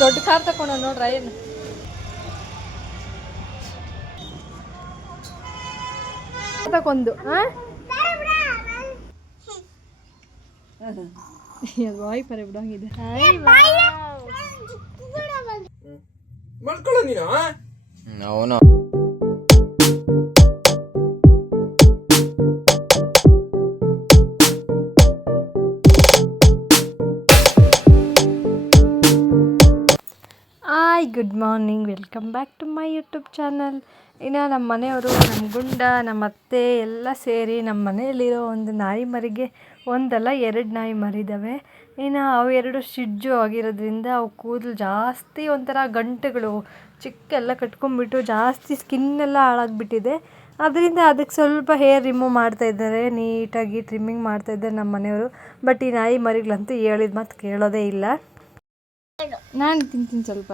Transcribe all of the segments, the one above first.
ದೊಡ್ಡ ಕಾರ್ ತಕೊಂಡ ನೋಡ್ರ ಏನು ತಕೊಂದು ವಾಯ್ ಪರೆ ಬಿಡಂಗಿದೆ ಮಾಡ್ಕೊಳ್ಳೋ ನೀನು ಅವನು hi good morning, welcome back to my YouTube channel. ಇನ್ನು ನಮ್ಮ ಮನೆಯವರು, ನಮ್ಮ ಗುಂಡ, ನಮ್ಮ ಅತ್ತೆ ಎಲ್ಲ ಸೇರಿ ನಮ್ಮ ಮನೆಯಲ್ಲಿರೋ ಒಂದು ನಾಯಿ ಮರಿಗೆ ಒಂದಲ್ಲ 2 ನಾಯಿ ಮರಿದ್ದಾವೆ. ಇನ್ನು ಅವು 2 ಶಿಡ್ಜು ಆಗಿರೋದ್ರಿಂದ ಅವು ಕೂದಲು ಜಾಸ್ತಿ ಒಂಥರ ಗಂಟೆಗಳು ಚಿಕ್ಕೆಲ್ಲ ಕಟ್ಕೊಂಡ್ಬಿಟ್ಟು ಜಾಸ್ತಿ ಸ್ಕಿನ್ನೆಲ್ಲ ಹಾಳಾಗಿಬಿಟ್ಟಿದೆ. ಅದರಿಂದ ಅದಕ್ಕೆ ಸ್ವಲ್ಪ ಹೇರ್ ರಿಮೂವ್ ಮಾಡ್ತಾಯಿದ್ದಾರೆ, ನೀಟಾಗಿ ಟ್ರಿಮ್ಮಿಂಗ್ ಮಾಡ್ತಾಯಿದ್ದಾರೆ ನಮ್ಮ ಮನೆಯವರು. ಬಟ್ ಈ ನಾಯಿ ಮರಿಗಳಂತೂ ಹೇಳಿದ ಮಾತು ಕೇಳೋದೇ ಇಲ್ಲ. ನಾನು ತಿಂತೀನಿ ಸ್ವಲ್ಪ.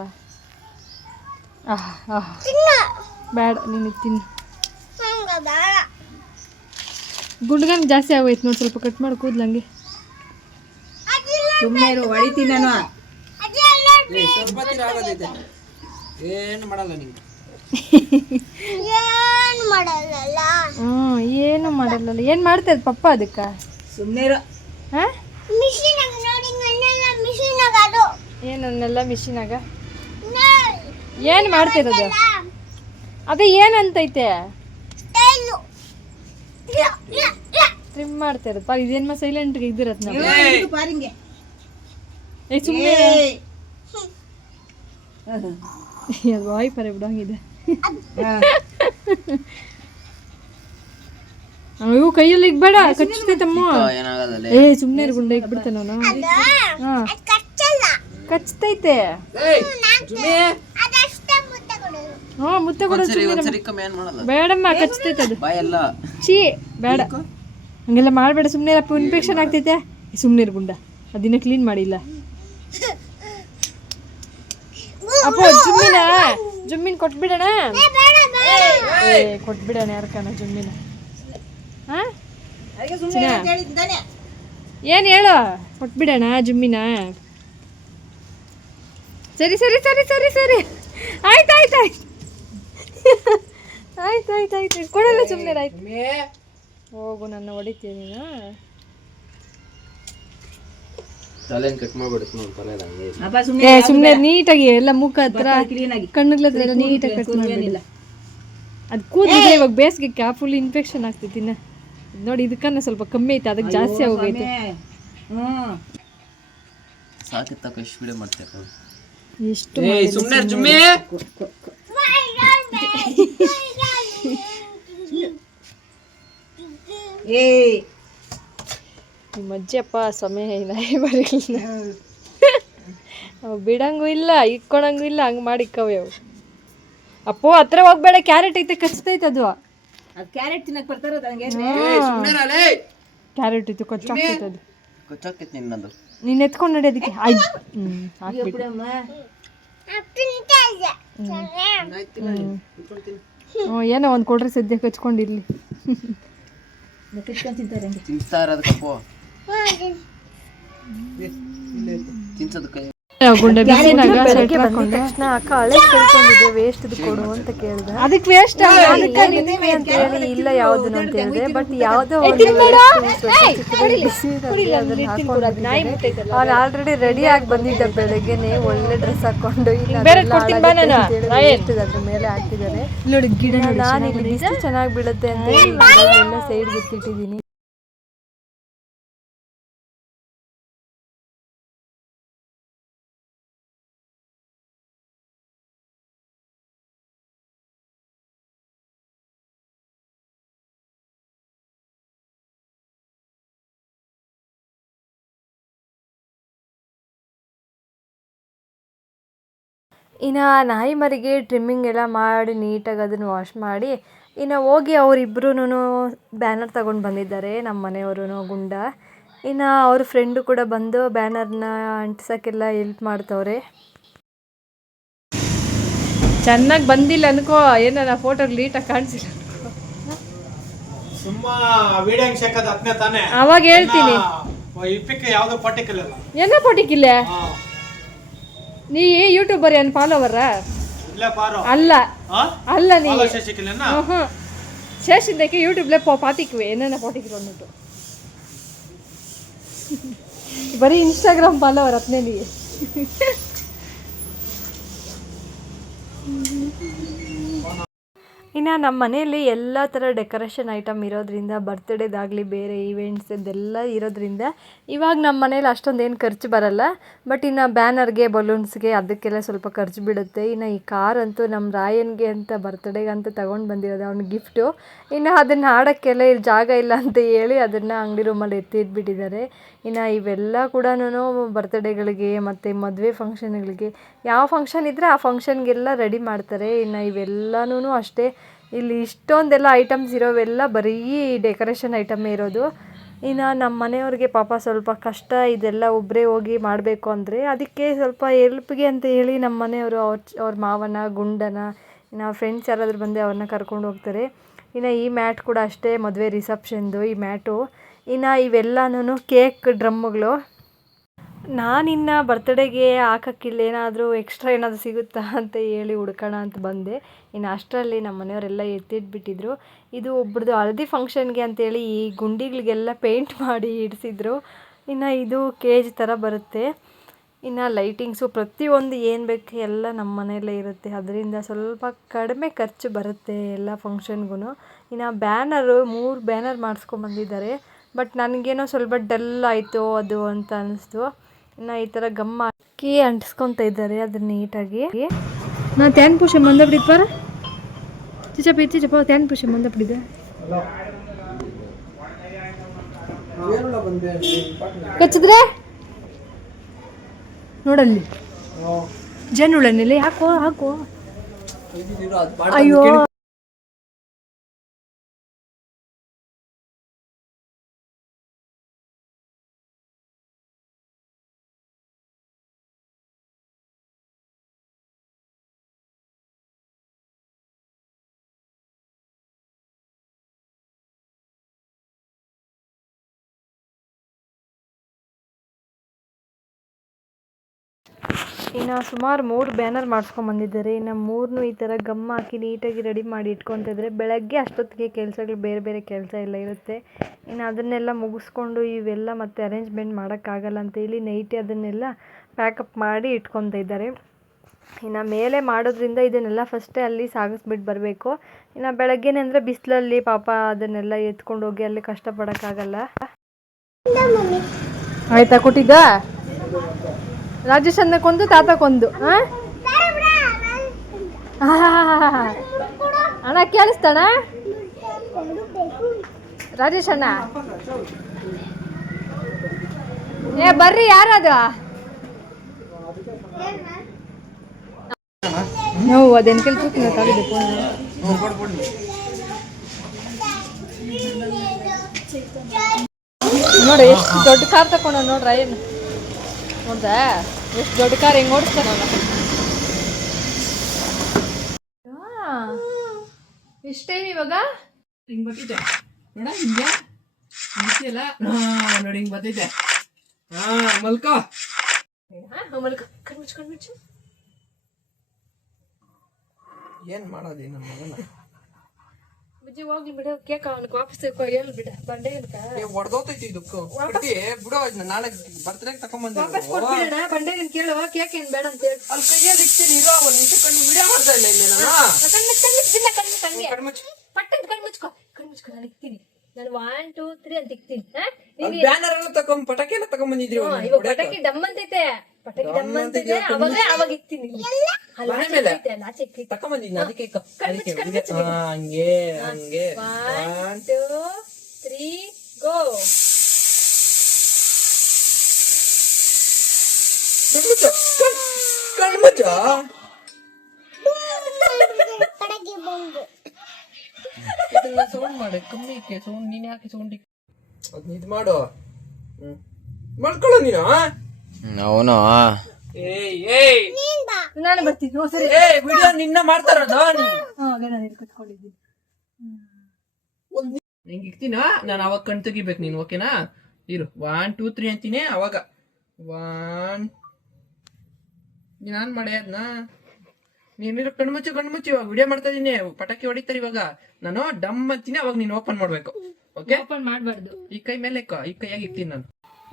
ಬೇಡ, ನೀನು ತಿನ್ನು. ಗುಂಡ್ಗನ್ ಜಾಸ್ತಿ ಆಗೋಯ್ತು ನೋಡಿ, ಸ್ವಲ್ಪ ಕಟ್ ಮಾಡಿ ಕೂದ್ಲಂಗೆ. ಸುಮ್ಮನೆ ಹೊಡಿತೀನಿ ನಾನು. ಏನು ಮಾಡಲ್ಲ ನಿಂಗೆ. ಏನು ಮಾಡಲ್ಲ. ಏನು ಮಾಡ್ತಾಯಿದ್ ಪಪ್ಪ ಅದಕ್ಕೆ? ಸುಮ್ಮನೆ ಹಾಂ, ಏನನ್ನೆಲ್ಲ ಮಿಷಿನಾಗ ಏನು ಮಾಡ್ತಿರೋದು? ಅದೇ ಏನಂತೈತೆ ಟ್ರಿಮ್ ಮಾಡ್ತಿರೋದು. ಇದೇನ್ಮ ಸೈಲೆಂಟ್ಗೆ ಇದ್ದಿರತ್ ನಾವು. ಸುಮ್ಮನೆ ವಾಯ್ ಪರೆ ಬಿಡಂಗಿದೆ. ಅಯ್ಯೋ ಕೈಯಲ್ಲಿ ಇಕ್ಬೇಡ, ಕಚ್ಚತೈತಮ್ಮ. ಸುಮ್ಮನೆ ಗುಂಡ ಇಕ್ಬಿಡ್ತೆ ನಾನು. ಹಾಂ, ಕಚ್ಚತೈತೆ. ಹಾಂ, ಮುತ್ತೆ ಕೊಡೋದು ಬೇಡಮ್ಮ, ಕಚ್ಚತೈತೆ ಅದು. ಚೀ ಬೇಡ, ಹಂಗೆಲ್ಲ ಮಾಡಬೇಡ. ಸುಮ್ಮನೆ ಇನ್ಫೆಕ್ಷನ್ ಆಗ್ತೈತೆ. ಸುಮ್ಮನೆ ಗುಂಡ, ಅದಿನ್ನ ಕ್ಲೀನ್ ಮಾಡಿಲ್ಲ. ಅಪ್ಪ ಜುಮ್ಮಿನ ಕೊಟ್ಬಿಡೋಣ. ಕೊಟ್ಬಿಡೋಣ ಯಾರಕ್ಕನ ಜುಮ್ಮಿನ. ಹಾಂ, ಏನು ಹೇಳು, ಕೊಟ್ಬಿಡೋಣ ಜುಮ್ಮಿನ. ಸರಿ ಸರಿ ಸರಿ ಸರಿ ಸರಿ, ಆಯ್ತು ಆಯ್ತು ಆಯ್ತು ಆಯ್ತು ಆಯ್ತು ಆಯ್ತು ಕೊಡಲ್ಲ. ಸುಮ್ಮನೆ ಆಯ್ತು, ಹೋಗು, ನನ್ನ ಹೊಡಿತೀನಿ ನೀನು. ಸುಮ್ಮನೆ ನೀಟಾಗಿ ಎಲ್ಲ ಮುಖ ಹತ್ರ ಕಣ್ಣುಗಳ ಹತ್ರ ಎಲ್ಲ ನೀಟಾಗಿ ಕಟ್ ಮಾಡಿಲ್ಲ. ಅದು ಕೂದಲಿದೆ ಇವಾಗ ಬೇಸಿಗೆ ಫುಲ್ ಇನ್ಫೆಕ್ಷನ್ ಆಗ್ತೈತಿ. ನೋಡಿ, ಇದಕ್ಕನ್ನ ಸ್ವಲ್ಪ ಕಮ್ಮಿ ಐತೆ, ಅದಕ್ಕೆ ಜಾಸ್ತಿ ಆಗೋಗೈತೆ. ಎಷ್ಟು ನಿಮ್ಮ ಅಜ್ಜಿಯಪ್ಪ ಸಮಯ ನಾಯಿ ಬರಲಿಲ್ಲ. ಅವು ಬಿಡಂಗೂ ಇಲ್ಲ, ಇಕ್ಕೊಳಂಗೂ ಇಲ್ಲ, ಹಂಗೆ ಮಾಡಿಕ್ಕವೆ ಅವು. ಅಪ್ಪೋ ಹತ್ರ ಹೋಗ್ಬೇಡ, ಕ್ಯಾರೆಟ್ ಐತೆ, ಕಚ್ತೈತೆ ಅದು. ಕ್ಯಾರೆಟ್ ತಿನ್ನಕ್ ಬರ್ತಾರ. ಕ್ಯಾರೆಟ್ ಇತ್ತು, ಕಚ್ಚಾಗ್ತೈತೆ ಅದು. ನೀನು ಎತ್ಕೊಂಡು ನೋಡಿ ಅದಕ್ಕೆ. ಏನೋ ಒಂದು ಕೊಡ್ರಿ ಸದ್ಯ ಕಚ್ಕೊಂಡಿರ್ಲಿ. ಗುಂಡ ಬಿಸಿನಾಗ ಬೆಳಗ್ಗೆ ಬಂದ ತಕ್ಷಣ ಅಕ್ಕ ಹಳೆ ಕೇಳ್ಕೊಂಡಿದ್ದೆ, ವೇಸ್ಟ್ ಕೊಡು ಅಂತ ಕೇಳಿದೆ. ಅದಕ್ಕೆ ವೇಸ್ಟ್ ಅಂತ ಹೇಳಿ ಇಲ್ಲ ಯಾವ್ದು ಅಂತ ಹೇಳಿದೆ. ಬಟ್ ಯಾವುದೋ ಅವ್ನು ಆಲ್ರೆಡಿ ರೆಡಿ ಆಗಿ ಬಂದಿದ್ದ ಬೆಳಗ್ಗೆನೆ, ಒಳ್ಳೆ ಡ್ರೆಸ್ ಹಾಕೊಂಡು ಅದ್ರ ಮೇಲೆ ಹಾಕಿದ್ದಾರೆ ನೋಡಿ. ಗಿಡ ನಾನು ಇಲ್ಲಿ ಬಿಸಿಲು ಚೆನ್ನಾಗಿ ಬೀಳುತ್ತೆ ಅಂತ ಎಲ್ಲ ಸೈಡ್ ಗೊತ್ತಿಟ್ಟಿದ್ದೀನಿ. ಇನ್ನು ನಾಯಿ ಮರಿಗೆ ಟ್ರಿಮ್ಮಿಂಗ್ ಎಲ್ಲ ಮಾಡಿ ನೀಟಾಗಿ ಅದನ್ನು ವಾಶ್ ಮಾಡಿ ಇನ್ನು ಹೋಗಿ ಅವರಿಬ್ಬರೂ ಬ್ಯಾನರ್ ತಗೊಂಡು ಬಂದಿದ್ದಾರೆ, ನಮ್ಮ ಮನೆಯವರು ಗುಂಡ. ಇನ್ನು ಅವ್ರ ಫ್ರೆಂಡು ಕೂಡ ಬಂದು ಬ್ಯಾನರ್ನ ಅಂಟಿಸೋಕ್ಕೆಲ್ಲ ಹೆಲ್ಪ್ ಮಾಡ್ತವ್ರೆ. ಚೆನ್ನಾಗಿ ಬಂದಿಲ್ಲ ಅನ್ಕೋ, ಏನೋ ನಾ ಫೋಟೋ ನೀಟಾಗಿ ಕಾಣಿಸಿಲ್ಲ ಸುಮ್ಮ ವಿಡಿಯೋ ಶೇಕದ ಅದನ್ನೇ ತಾನೆ ಅವಾಗ ಹೇಳ್ತೀನಿ. ಇಪ್ಪಕ್ಕೆ ಯಾವ್ದೋ ಪರ್ಟಿಕಲ್ ಅಲ್ಲ என்ன போட்டிக்கில்ல நீ யூடியூபர் என் ஃபாலோவர ಇಲ್ಲ ಪಾರು அல்ல அல்ல நீ ಶಶಿಕಲನ சேஷிந்தக்கு யூடியூப்ல பாத்திக்குவே என்னென்ன போட்டிக்கிறோன்னுட்டு ಬರೀ ಇನ್ಸ್ಟಾಗ್ರಾಮ್ ಫಾಲೋವರ್ ಅತ್ನೇ ನೀ ಇನ್ನು ನಮ್ಮ ಮನೆಯಲ್ಲಿ ಎಲ್ಲ ಥರ ಡೆಕೋರೇಷನ್ ಐಟಮ್ ಇರೋದ್ರಿಂದ ಬರ್ತ್ಡೇದಾಗಲಿ ಬೇರೆ ಈವೆಂಟ್ಸ್ ಇದೆಲ್ಲ ಇರೋದ್ರಿಂದ ಇವಾಗ ನಮ್ಮ ಮನೇಲಿ ಅಷ್ಟೊಂದು ಏನು ಖರ್ಚು ಬರಲ್ಲ. ಬಟ್ ಇನ್ನು ಬ್ಯಾನರ್ಗೆ ಬಲೂನ್ಸ್ಗೆ ಅದಕ್ಕೆಲ್ಲ ಸ್ವಲ್ಪ ಖರ್ಚು ಬಿಡುತ್ತೆ. ಇನ್ನು ಈ ಕಾರ್ ಅಂತೂ ನಮ್ಮ ರಾಯನ್ಗೆ ಅಂತ ಬರ್ತ್ಡೇಗೆ ಅಂತ ತೊಗೊಂಡು ಬಂದಿರೋದು ಅವ್ನ ಗಿಫ್ಟು. ಇನ್ನು ಅದನ್ನು ಆಡೋಕ್ಕೆಲ್ಲ ಇಲ್ಲಿ ಜಾಗ ಇಲ್ಲ ಅಂತ ಹೇಳಿ ಅದನ್ನು ಅಂಗಡಿ ರೂಮಲ್ಲಿ ಎತ್ತಿಟ್ಬಿಟ್ಟಿದ್ದಾರೆ. ಇನ್ನು ಇವೆಲ್ಲ ಕೂಡ ಬರ್ತ್ಡೇಗಳಿಗೆ ಮತ್ತು ಮದುವೆ ಫಂಕ್ಷನ್ಗಳಿಗೆ ಯಾವ ಫಂಕ್ಷನ್ ಇದ್ದರೆ ಆ ಫಂಕ್ಷನ್ಗೆಲ್ಲ ರೆಡಿ ಮಾಡ್ತಾರೆ. ಇನ್ನು ಇವೆಲ್ಲನೂ ಅಷ್ಟೇ, ಇಲ್ಲಿ ಇಷ್ಟೊಂದೆಲ್ಲ ಐಟಮ್ಸ್ ಇರೋವೆಲ್ಲ ಬರೀ ಡೆಕೋರೇಷನ್ ಐಟಮೇ ಇರೋದು. ಇನ್ನು ನಮ್ಮ ಮನೆಯವ್ರಿಗೆ ಪಾಪ ಸ್ವಲ್ಪ ಕಷ್ಟ ಇದೆಲ್ಲ ಒಬ್ಬರೇ ಹೋಗಿ ಮಾಡಬೇಕು ಅಂದರೆ, ಅದಕ್ಕೆ ಸ್ವಲ್ಪ ಹೆಲ್ಪ್ಗೆ ಅಂತ ಹೇಳಿ ನಮ್ಮ ಮನೆಯವರು ಅವ್ರ ಮಾವನ ಗುಂಡನ ಇನ್ನು ಫ್ರೆಂಡ್ಸ್ ಯಾರಾದರೂ ಬಂದು ಅವ್ರನ್ನ ಕರ್ಕೊಂಡು ಹೋಗ್ತಾರೆ. ಇನ್ನು ಈ ಮ್ಯಾಟ್ ಕೂಡ ಅಷ್ಟೇ, ಮದುವೆ ರಿಸೆಪ್ಷನ್ದು ಈ ಮ್ಯಾಟು. ಇನ್ನು ಇವೆಲ್ಲನೂ ಕೇಕ್ ಡ್ರಮ್ಮುಗಳು. ನಾನಿನ್ನು ಬರ್ತ್ಡೇಗೆ ಹಾಕೋಕ್ಕಿಲ್ಲ, ಏನಾದರೂ ಎಕ್ಸ್ಟ್ರಾ ಏನಾದರೂ ಸಿಗುತ್ತಾ ಅಂತ ಹೇಳಿ ಹುಡ್ಕೋಣ ಅಂತ ಬಂದೆ. ಇನ್ನು ಅಷ್ಟರಲ್ಲಿ ನಮ್ಮ ಮನೆಯವರೆಲ್ಲ ಎತ್ತಿಟ್ಬಿಟ್ಟಿದ್ರು. ಇದು ಒಬ್ರದ್ದು ಹಳದಿ ಫಂಕ್ಷನ್ಗೆ ಅಂತೇಳಿ ಈ ಗುಂಡಿಗಳಿಗೆಲ್ಲ ಪೇಂಟ್ ಮಾಡಿ ಇಡಿಸಿದ್ರು. ಇನ್ನು ಇದು ಕೇಜ್ ಥರ ಬರುತ್ತೆ. ಇನ್ನು ಲೈಟಿಂಗ್ಸು ಪ್ರತಿಯೊಂದು ಏನು ಬೇಕು ಎಲ್ಲ ನಮ್ಮ ಮನೆಯಲ್ಲೇ ಇರುತ್ತೆ. ಅದರಿಂದ ಸ್ವಲ್ಪ ಕಡಿಮೆ ಖರ್ಚು ಬರುತ್ತೆ ಎಲ್ಲ ಫಂಕ್ಷನ್ಗೂ. ಇನ್ನು ಬ್ಯಾನರು 3 ಬ್ಯಾನರ್ ಮಾಡಿಸ್ಕೊಂಬಂದಿದ್ದಾರೆ. ಬಟ್ ನನಗೇನೋ ಸ್ವಲ್ಪ ಡಲ್ ಆಯಿತು ಅದು ಅಂತ ಅನ್ನಿಸ್ತು. ಇನ್ನು ಈ ಥರ ಗಮ್ ಹಾಕಿ ಅಂಟಿಸ್ಕೊತ ಇದ್ದಾರೆ ಅದನ್ನ ನೀಟಾಗಿ. ನಾ ತ್ಯಾನ್ ಪುಷ ಮಂದಬಿಡಿದ್ ಬರ ಚಿಚಪ್ಪ ತ್ಯಾನ್ ಪುಷ ಮಂದಬಿಡಿದೆ ಕಚ್ಚಿದ್ರೆ ನೋಡಲ್ಲಿ ಜನುಳನಲ್ಲಿ ಹಾಕೋ ಅಯ್ಯೋ ಇನ್ನು ಸುಮಾರು 3 ಬ್ಯಾನರ್ ಮಾಡಿಸ್ಕೊಂಬಂದಿದ್ದಾರೆ. ಇನ್ನು 3 ಈ ಥರ ಗಮ್ ಹಾಕಿ ನೀಟಾಗಿ ರೆಡಿ ಮಾಡಿ ಇಟ್ಕೊತಿದ್ರೆ ಬೆಳಗ್ಗೆ ಅಷ್ಟೊತ್ತಿಗೆ ಕೆಲಸಗಳು ಬೇರೆ ಬೇರೆ ಕೆಲಸ ಎಲ್ಲ ಇರುತ್ತೆ. ಇನ್ನು ಅದನ್ನೆಲ್ಲ ಮುಗಿಸ್ಕೊಂಡು ಇವೆಲ್ಲ ಮತ್ತೆ ಅರೇಂಜ್ಮೆಂಟ್ ಮಾಡೋಕ್ಕಾಗಲ್ಲ ಅಂತೇಳಿ ನೈಟೇ ಅದನ್ನೆಲ್ಲ ಪ್ಯಾಕಪ್ ಮಾಡಿ ಇಟ್ಕೊತ ಇದ್ದಾರೆ. ಇನ್ನು ಮೇಲೆ ಮಾಡೋದ್ರಿಂದ ಇದನ್ನೆಲ್ಲ ಫಸ್ಟೇ ಅಲ್ಲಿ ಸಾಗಿಸ್ಬಿಟ್ಟು ಬರಬೇಕು. ಇನ್ನು ಬೆಳಗ್ಗೆನೇ ಅಂದರೆ ಬಿಸಿಲಲ್ಲಿ ಪಾಪ ಅದನ್ನೆಲ್ಲ ಎತ್ಕೊಂಡು ಹೋಗಿ ಅಲ್ಲಿ ಕಷ್ಟಪಡೋಕ್ಕಾಗಲ್ಲ. ಆಯ್ತಾ ಕೊಟ್ಟಿದ್ದ ರಾಜೇಶ್ ಅನ್ನಕ್ಕೊಂದು ತಾತಕ್ಕೊಂದು ಅಣ್ಣ ಕೇಳಿಸ್ತಾಣ ರಾಜೇಶ್ ಅಣ್ಣ ಬರ್ರಿ ಯಾರದು ನಾವು ಅದೇನು ಕೇಳ್ತೀವಿ ನೋಡಿ ಎಷ್ಟು ದೊಡ್ಡ ಕಾರ್ ತಗೊಂಡ ನೋಡ್ರ ಏನು ನೋಡ್ದ ಎಷ್ಟು ದೊಡ್ಡ ಕಾರ್ ಹೆಂಗ್ ಓಡಿಸ್ತಾನಲ್ಲ. ಎಷ್ಟು ಟೈಮ್ ಇವಾಗ ಹಿಂಗ್ ಬರ್ತಿದ್ದೆ ನೋಡ ಹಿಂಗೆ ನಿಂತಿಯಲ್ಲ ನೋಡಿ ಹಿಂಗ್ ಬರ್ತಿದ್ದೆ ಮಲ್ಕೋ ಕಣ್ಮುಚ್ಚು ಏನ್ ಮಾಡೋದು ನಮ್ಮ ಮಗನ ಬುಜ್ಜಿ ಹೋಗ್ಲಿ ಬಿಡು ಕೇಕ್ ಅವನಿಗೆ ವಾಪಸ್ ಹೇಳಿ ಬಿಡ ಬಂಡೆ ಹೊಡೆದೋತೈತಿ ಇದಕ್ಕೆ ಬಿಡೋ ನಾಳೆ ಬರ್ತ್ಡೇಗೆ ತಕೊಂಡ್ಬಂದ ವಾಪಸ್ ಕೊಡ್ಬಿಡೋಣ ಬಂಡೆಗೆ ಕೇಳುವ ಕೇಕ್ ಏನ್ ಬೇಡ ಅಂತ ಹೇಳಿ ಅಲ್ಲಿ ಕೈಯಲ್ಲಿ ಇಡ್ತೀನಿ ಇರೋ ಒಂದು ನಿಮಿಷ ಕಣ್ಣು ವಿಡಿಯೋ ಮಾಡ್ತಾ ಇಲ್ಲ ಇಲ್ಲಿ ಕಣ್ಮುಚ್ಕೊ ನಾನು ಇಕ್ತೀನಿ. ನಾನು 1 2 3 ಅಂತ ಇಕ್ತೀನಿ. ಬ್ಯಾನರ್ ಎಲ್ಲ ತಕೊಂಡ್ ಪಟಾಕಿ ಎಲ್ಲ ತಕೊಂಡ್ಬಂದಿದ್ರಿ ಇವಾಗ ಪಟಾಕಿ ಡಮ್ ಅಂತೈತೆ ಅವಾಗ ಇಕ್ತೀನಿ ತಕೊಂಡ್ಬಂದಿದ್ನ ಅದಕ್ಕೆ ಹಂಗೆ ಹಂಗೆ 1 2 3 ಗೋ. ಕಣ್ಮುಚ್ಚ ಇದನ್ನ ಸೌಂಡ್ ಮಾಡಿ ಕಮ್ಮಿ ಸೌಂಡ್ ನೀನ್ ಯಾಕೆ ಸೌಂಡ್ ಅದ್ನ ಇದ್ ಮಾಡು ಮಾಡ್ಕೊಳ್ಳೋ ನೀನು ಅವನು ನಾನು ಬರ್ತೀನಿ ಸರಿ ವಿಡಿಯೋ ನಿನ್ನ ಮಾಡ್ತಾರದು ನಿಂಗೆ ಇಕ್ತೀನ ನಾನು ಅವಾಗ ಕಣ್ ತೆಗಿಬೇಕು ನೀನು ಓಕೆನಾ ಇರು 1 2 3 ಅಂತೀನಿ ಅವಾಗ 1 ನಾನ್ ಮಾಡೇ ಅದ್ನ ನೀನಿರು ಕಣ್ಮುಚ್ಚು ಇವಾಗ ವಿಡಿಯೋ ಮಾಡ್ತಾ ಇದೀನಿ ಪಟಾಕಿ ಹೊಡಿತಾರೆ ಇವಾಗ ನಾನು ಡಮ್ ಅಂತೀನಿ ಅವಾಗ ನೀನು ಓಪನ್ ಮಾಡ್ಬೇಕು ಓಕೆ ಓಪನ್ ಮಾಡಬಾರ್ದು. ಈ ಕೈ ಮೇಲೆ ಈ ಕೈಯಾಗಿ ಇಕ್ತೀನಿ ನಾನು.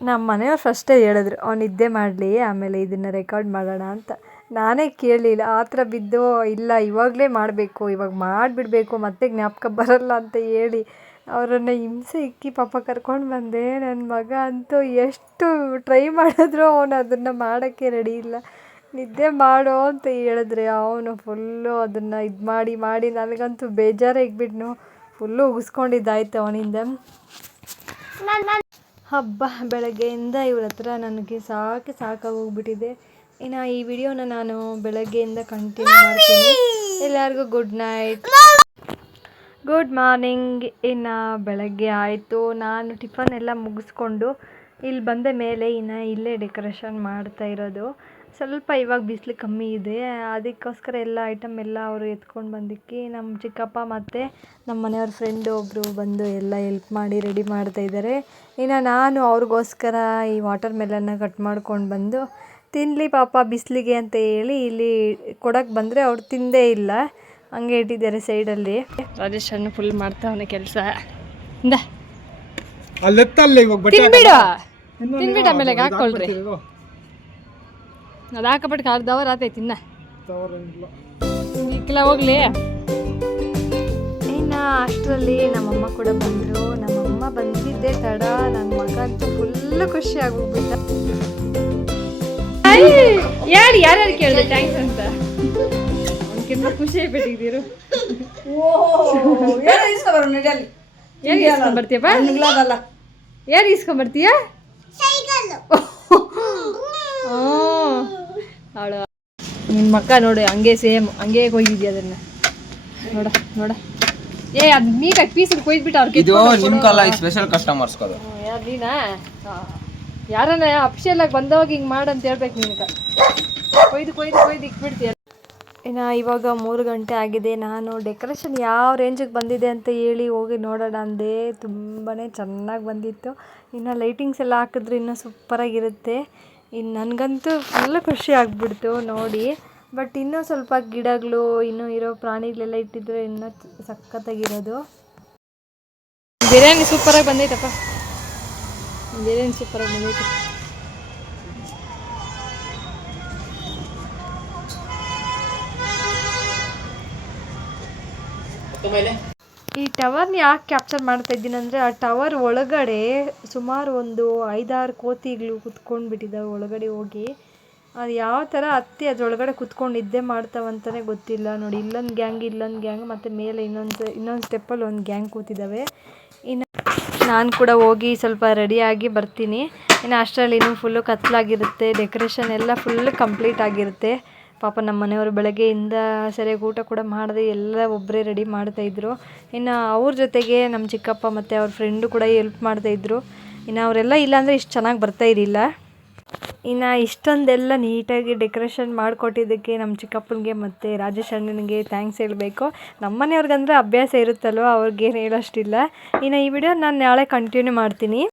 ನಮ್ಮ ಮನೆಯವ್ರು ಫಸ್ಟೇ ಹೇಳಿದ್ರು ಅವ್ನು ನಿದ್ದೆ ಮಾಡಲಿ ಆಮೇಲೆ ಇದನ್ನು ರೆಕಾರ್ಡ್ ಮಾಡೋಣ ಅಂತ. ನಾನೇ ಕೇಳಲಿಲ್ಲ, ಆ ಥರ ಬಿದ್ದು ಇಲ್ಲ ಇವಾಗಲೇ ಮಾಡಬೇಕು, ಇವಾಗ ಮಾಡಿಬಿಡ್ಬೇಕು ಮತ್ತೆ ಜ್ಞಾಪಕ ಬರಲ್ಲ ಅಂತ ಹೇಳಿ ಅವರನ್ನು ಹಿಂಸೆ ಇಕ್ಕಿ ಪಾಪ ಕರ್ಕೊಂಡು ಬಂದೆ. ನನ್ನ ಮಗ ಅಂತೂ ಎಷ್ಟು ಟ್ರೈ ಮಾಡಿದ್ರು ಅವನು ಅದನ್ನು ಮಾಡೋಕ್ಕೆ ರೆಡಿ ಇಲ್ಲ. ನಿದ್ದೆ ಮಾಡೋ ಅಂತ ಹೇಳಿದ್ರೆ ಅವನು ಫುಲ್ಲು ಅದನ್ನು ಇದು ಮಾಡಿ ನನಗಂತೂ ಬೇಜಾರೇ ಇಕ್ಬಿಟ್ನು. ಫುಲ್ಲು ಉಗಿಸ್ಕೊಂಡಿದ್ದಾಯ್ತು ಅವನಿಂದ. ಹಬ್ಬ ಬೆಳಗ್ಗೆಯಿಂದ ಇವ್ರ ಹತ್ರ ನನಗೆ ಸಾಕಾಗೋಗ್ಬಿಟ್ಟಿದೆ. ಇನ್ನು ಈ ವಿಡಿಯೋನ ನಾನು ಬೆಳಗ್ಗೆಯಿಂದ ಕಂಟಿನ್ಯೂ ಮಾಡ್ತೀನಿ. ಎಲ್ಲರಿಗೂ ಗುಡ್ ನೈಟ್, ಗುಡ್ ಮಾರ್ನಿಂಗ್. ಇನ್ನು ಬೆಳಗ್ಗೆ ಆಯಿತು, ನಾನು ಟಿಫನ್ ಎಲ್ಲ ಮುಗಿಸ್ಕೊಂಡು ಇಲ್ಲಿ ಬಂದ ಮೇಲೆ ಇನ್ನು ಇಲ್ಲೇ ಡೆಕೋರೇಷನ್ ಮಾಡ್ತಾ ಇರೋದು. ಸ್ವಲ್ಪ ಇವಾಗ ಬಿಸಿಲು ಕಮ್ಮಿ ಇದೆ, ಅದಕ್ಕೋಸ್ಕರ ಎಲ್ಲ ಐಟಮ್ ಎಲ್ಲ ಅವರು ಎತ್ಕೊಂಡು ಬಂದಿಕ್ಕಿ ನಮ್ಮ ಚಿಕ್ಕಪ್ಪ ಮತ್ತು ನಮ್ಮ ಮನೆಯವ್ರ ಫ್ರೆಂಡು ಒಬ್ಬರು ಬಂದು ಎಲ್ಲ ಹೆಲ್ಪ್ ಮಾಡಿ ರೆಡಿ ಮಾಡ್ತಾಯಿದ್ದಾರೆ. ಇನ್ನು ನಾನು ಅವ್ರಿಗೋಸ್ಕರ ಈ ವಾಟರ್ ಮೆಲನ್ನ ಕಟ್ ಮಾಡ್ಕೊಂಡು ಬಂದು ತಿನ್ನಲಿ ಪಾಪ ಬಿಸಿಲಿಗೆ ಅಂತ ಹೇಳಿ ಇಲ್ಲಿ ಕೊಡೋಕ್ಕೆ ಬಂದರೆ ಅವ್ರು ತಿಂದೇ ಇಲ್ಲ, ಹಂಗೆ ಇಟ್ಟಿದ್ದಾರೆ ಸೈಡಲ್ಲಿ. ರಾಜೇಶ್ ಅಣ್ಣ ಫುಲ್ ಮಾಡ್ತಾವನೆ ಕೆಲಸ. ತಿನ್ಬಿಡ ಆಮೇಲೆ ಹಾಕ್ಕೊಳ್ರಿ, ಅದು ಹಾಕಪಟ್ಟು ಕಾರ್ದವ್ರು ಆತೈತಿ ಇನ್ನ ಇಕ್ಲ ಹೋಗ್ಲಿ. ಇನ್ನು ಅಷ್ಟರಲ್ಲಿ ನಮ್ಮಮ್ಮ ಕೂಡ ಬಂದರು. ನಮ್ಮಮ್ಮ ಬಂದಿದ್ದೆ ತಡ, ನನ್ನ ಮಗ ಅಂತೂ ಫುಲ್ಲು ಖುಷಿ ಆಗೋಗ್ಬಿಟ್ಟ. ಯಾರ್ಯಾರು ಕೇಳಿದೆ ಥ್ಯಾಂಕ್ಸ್ ಅಂತ ಅವನಕ್ಕಿಂತ ಖುಷಿ ಆಗ್ಬಿಟ್ಟಿದ್ದೀರು. ಏನು ಇಸ್ಕೊಂಬರ್ತೀಯಪ್ಪ? ಏನು ಇಸ್ಕೊಂಬರ್ತೀಯ? ಅವಳು ನಿನ್ನ ಮಕ್ಕ ನೋಡಿ ಹಂಗೆ ಸೇಮ್ ಹಂಗೆ ಕೊಯ್ದಿದ್ಯಾ ಅದನ್ನ ನೋಡ ಅದು ನೀಟಾಗಿ ಪೀಸಿಗೆ ಕೊಯ್ದ್ಬಿಟ್ಟು ಅವ್ರಿಗೆ ಇದು ನಿಮ್ಮ ಕಾಲ ಸ್ಪೆಷಲ್ ಕಸ್ಟಮರ್ಸ್ ಕದ ಯಾರು ನೀನಾ? ಯಾರನ್ನ ಅಫಿಷಿಯಲಾಗಿ ಬಂದವಾಗ ಹಿಂಗೆ ಮಾಡಂತ ಹೇಳ್ಬೇಕು ನಿನಗೆ. ಕೊಯ್ದು ಇಕ್ಬಿಡ್ತೀಯ. ಇನ್ನು ಇವಾಗ 3 ಗಂಟೆ ಆಗಿದೆ. ನಾನು ಡೆಕೋರೇಷನ್ ಯಾವ ರೇಂಜಿಗೆ ಬಂದಿದೆ ಅಂತ ಹೇಳಿ ಹೋಗಿ ನೋಡೋಣ ಅಂದೆ. ತುಂಬಾ ಚೆನ್ನಾಗಿ ಬಂದಿತ್ತು. ಇನ್ನು ಲೈಟಿಂಗ್ಸ್ ಎಲ್ಲ ಹಾಕಿದ್ರೆ ಇನ್ನೂ ಸೂಪರಾಗಿರುತ್ತೆ. ಇನ್ನು ನನಗಂತೂ ಫುಲ್ಲು ಖುಷಿ ಆಗಿಬಿಡ್ತು ನೋಡಿ. ಬಟ್ ಇನ್ನೂ ಸ್ವಲ್ಪ ಗಿಡಗಳು ಇನ್ನೂ ಇರೋ ಪ್ರಾಣಿಗಳೆಲ್ಲ ಇಟ್ಟಿದ್ರೆ ಇನ್ನೂ ಸಖತ್ತಾಗಿರೋದು. ಬಿರಿಯಾನಿ ಸೂಪರಾಗಿ ಬಂದೈತಪ್ಪ, ಬಿರಿಯಾನಿ ಸೂಪರಾಗಿ ಬಂದೈತೆ. ಈ ಟವರ್ನ ಯಾಕೆ ಕ್ಯಾಪ್ಚರ್ ಮಾಡ್ತಾ ಇದ್ದೀನಿ ಅಂದರೆ ಆ ಟವರ್ ಒಳಗಡೆ ಸುಮಾರು ಒಂದು 5-6 ಕೋತಿಗಳು ಕುತ್ಕೊಂಡು ಬಿಟ್ಟಿದ್ದಾವೆ ಒಳಗಡೆ ಹೋಗಿ. ಅದು ಯಾವ ಥರ ಹತ್ತಿ ಅದರೊಳಗಡೆ ಕುತ್ಕೊಂಡು ನಿದ್ದೆ ಮಾಡ್ತಾವಂತಲೇ ಗೊತ್ತಿಲ್ಲ ನೋಡಿ. ಇಲ್ಲೊಂದು ಗ್ಯಾಂಗ್ ಮತ್ತು ಮೇಲೆ ಇನ್ನೊಂದು ಸ್ಟೆಪ್ಪಲ್ಲಿ ಒಂದು ಗ್ಯಾಂಗ್ ಕೂತಿದ್ದಾವೆ. ಇನ್ನು ನಾನು ಕೂಡ ಹೋಗಿ ಸ್ವಲ್ಪ ರೆಡಿಯಾಗಿ ಬರ್ತೀನಿ. ಇನ್ನು ಅಷ್ಟರಲ್ಲಿ ಇನ್ನೂ ಫುಲ್ಲು ಕತ್ಲಾಗಿರುತ್ತೆ, ಡೆಕೋರೇಷನ್ ಎಲ್ಲ ಫುಲ್ಲು ಕಂಪ್ಲೀಟ್ ಆಗಿರುತ್ತೆ. ಪಾಪ ನಮ್ಮ ಮನೆಯವರು ಬೆಳಗ್ಗೆಯಿಂದ ಸರಿಯಾಗಿ ಊಟ ಕೂಡ ಮಾಡದೆ ಎಲ್ಲ ಒಬ್ಬರೇ ರೆಡಿ ಮಾಡ್ತಾಯಿದ್ರು. ಇನ್ನು ಅವ್ರ ಜೊತೆಗೆ ನಮ್ಮ ಚಿಕ್ಕಪ್ಪ ಮತ್ತು ಅವ್ರ ಫ್ರೆಂಡು ಕೂಡ ಹೆಲ್ಪ್ ಮಾಡ್ತಾಯಿದ್ರು. ಇನ್ನು ಅವರೆಲ್ಲ ಇಲ್ಲಾಂದರೆ ಇಷ್ಟು ಚೆನ್ನಾಗಿ ಬರ್ತಾಯಿರಲಿಲ್ಲ. ಇನ್ನು ಇಷ್ಟೊಂದೆಲ್ಲ ನೀಟಾಗಿ ಡೆಕೋರೇಷನ್ ಮಾಡಿಕೊಟ್ಟಿದ್ದಕ್ಕೆ ನಮ್ಮ ಚಿಕ್ಕಪ್ಪನಿಗೆ ಮತ್ತು ರಾಜೇಶ್ ಅಣ್ಣನಿಗೆ ಥ್ಯಾಂಕ್ಸ್ ಹೇಳಬೇಕು. ನಮ್ಮ ಮನೆಯವ್ರಿಗಂದ್ರೆ ಅಭ್ಯಾಸ ಇರುತ್ತಲ್ವ, ಅವ್ರಿಗೇನು ಹೇಳೋಷ್ಟಿಲ್ಲ. ಇನ್ನು ಈ ವಿಡಿಯೋ ನಾನು ನಾಳೆ ಕಂಟಿನ್ಯೂ ಮಾಡ್ತೀನಿ.